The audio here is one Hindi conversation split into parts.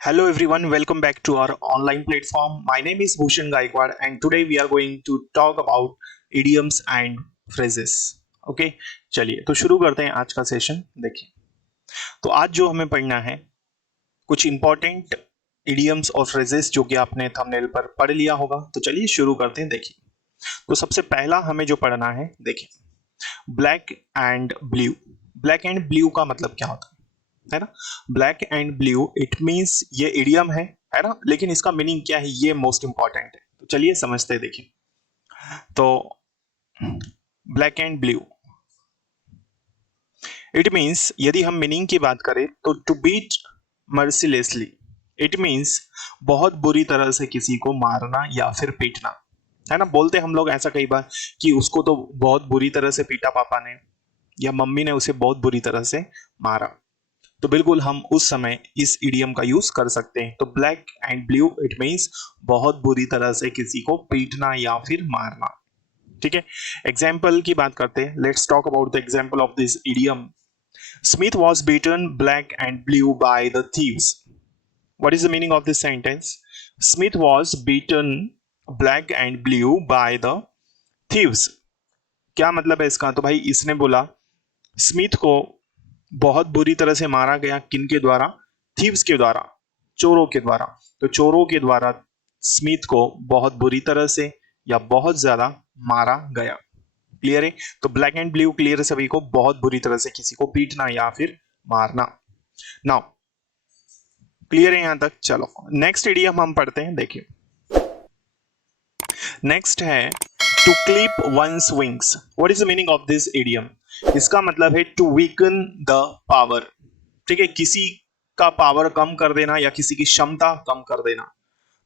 Hello everyone, welcome back to our online platform. My name is Bhushan Gaikwad and today we are going to talk about idioms and phrases. Okay, चलिए तो शुरू करते हैं आज का सेशन। देखिए, तो आज जो हमें पढ़ना है कुछ इंपॉर्टेंट idioms और phrases जो कि आपने थंबनेल पर पढ़ लिया होगा। तो चलिए शुरू करते हैं। देखिए, तो सबसे पहला हमें जो पढ़ना है, देखिए, black and blue. Black and blue का मतलब क्या होता है ना? Black and blue it means ये इडियम है ना, लेकिन इसका मीनिंग क्या है ये मोस्ट इंपॉर्टेंट है। तो चलिए समझते हैं। देखिए, तो black and blue it means, यदि हम मीनिंग की बात करें तो टू बीट मर्सिलेसली, इट मींस बहुत बुरी तरह से किसी को मारना या फिर पीटना, है ना। बोलते हम लोग ऐसा कई बार कि उसको तो बहुत बुरी तरह से पीटा पापा ने, या मम्मी ने उसे बहुत बुरी तरह से मारा। तो बिल्कुल हम उस समय इस इडियम का यूज कर सकते हैं। तो black and blue it means बहुत बुरी तरह से किसी को पीटना या फिर मारना। ठीक है, एग्जाम्पल की बात करते हैं। Let's talk about the example of this idiom. Smith was beaten black and blue by the thieves. What is the meaning of this sentence? Smith was beaten black and blue by the thieves. क्या मतलब है इसका? तो भाई इसने बोला स्मिथ को बहुत बुरी तरह से मारा गया। किनके द्वारा? थीव्स के द्वारा, चोरों के द्वारा। तो चोरों के द्वारा स्मिथ को बहुत बुरी तरह से या बहुत ज्यादा मारा गया। क्लियर है? तो ब्लैक एंड ब्लू क्लियर है सभी को, बहुत बुरी तरह से किसी को पीटना या फिर मारना। नाउ क्लियर है यहां तक? चलो नेक्स्ट इडियम हम पढ़ते हैं। देखिए, नेक्स्ट है to clip one's wings. What is the meaning of this idiom? इसका मतलब है टू वीकन द पावर। ठीक है, किसी का पावर कम कर देना या किसी की क्षमता कम कर देना।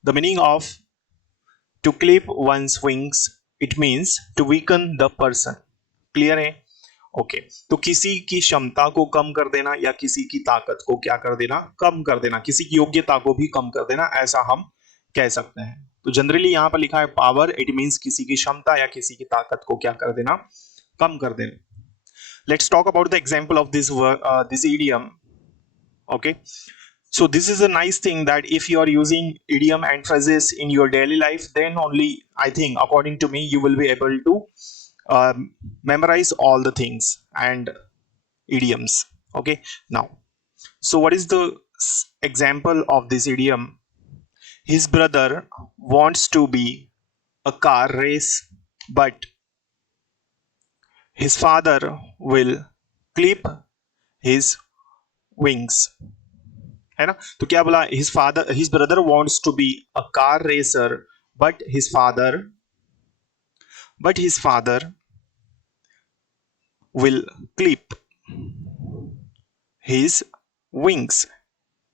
The meaning of to clip one's wings it means to weaken the person. Clear है? ओके, तो किसी की क्षमता को कम कर देना या किसी की ताकत को क्या कर देना? कम कर देना। किसी की योग्यता को भी कम कर देना, ऐसा हम कह सकते हैं। तो जनरली यहां पर लिखा है पावर, इट मींस किसी की क्षमता या किसी की ताकत को क्या कर देना? कम कर देना। Let's talk about the example of this word, this idiom. Okay, so this is a nice thing that if you are using idiom and phrases in your daily life, then only I think, according to me, you will be able to memorize all the things and idioms. Okay, now, so what is the example of this idiom? His brother wants to be a car race, but his father will clip his wings, है ना। तो क्या बोला? his brother wants to be a car racer, but his father will clip his wings।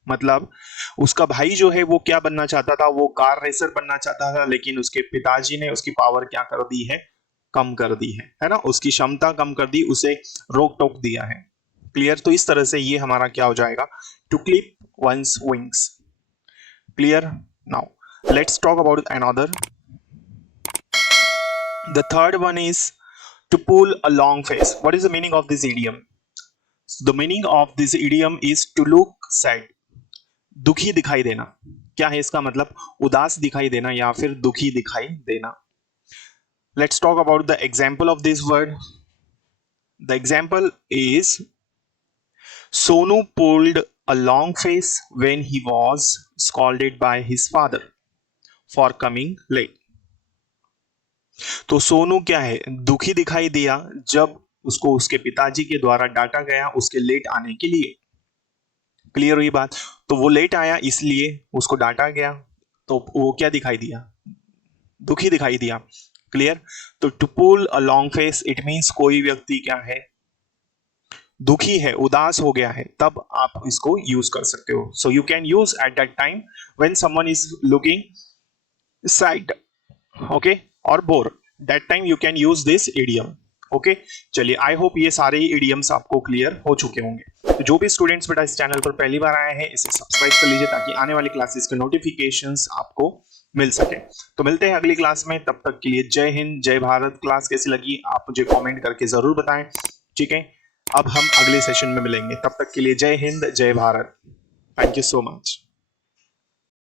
मतलब उसका भाई जो है वो क्या बनना चाहता था? वो कार रेसर बनना चाहता था, लेकिन उसके पिताजी ने उसकी पावर क्या कर दी है? कम कर दी है ना। उसकी क्षमता कम कर दी, उसे रोक टोक दिया है। क्लियर? तो इस तरह से ये हमारा क्या हो जाएगा? To clip one's wings. Clear? Now let's talk about another. The third one is to pull a long face. What is the meaning of this idiom? The meaning of this idiom is to look sad. दुखी दिखाई देना। क्या है इसका मतलब? उदास दिखाई देना या फिर दुखी दिखाई देना। Let's talk about the example of this word. The example is Sonu pulled a long face when he was scolded by his father for coming late. तो सोनू क्या है? दुखी दिखाई दिया जब उसको उसके पिताजी के द्वारा डांटा गया उसके लेट आने के लिए। क्लियर हुई बात? तो वो लेट आया इसलिए उसको डांटा गया, तो वो क्या दिखाई दिया? दुखी दिखाई दिया। क्लियर? तो to pull a long face it means कोई व्यक्ति क्या है? दुखी है, उदास हो गया है, तब आप इसको यूज कर सकते हो। So you can use at that time when someone is looking sad, okay, और bore, that time you can use this idiom. Okay, चलिए आई होप ये सारे ही इडियम्स आपको क्लियर हो चुके होंगे। तो जो भी स्टूडेंट्स बेटा इस चैनल पर पहली बार आए हैं इसे सब्सक्राइब कर लीजिए ताकि आने वाली क्लासेस के नोटिफिकेशंस आपको मिल सके। तो मिलते हैं अगली क्लास में, तब तक के लिए जय हिंद, जय भारत। क्लास कैसी लगी आप मुझे कमेंट करके जरूर बताएं। ठीक है, अब हम अगले सेशन में मिलेंगे, तब तक के लिए जय हिंद, जय Bharat. Thank you so much.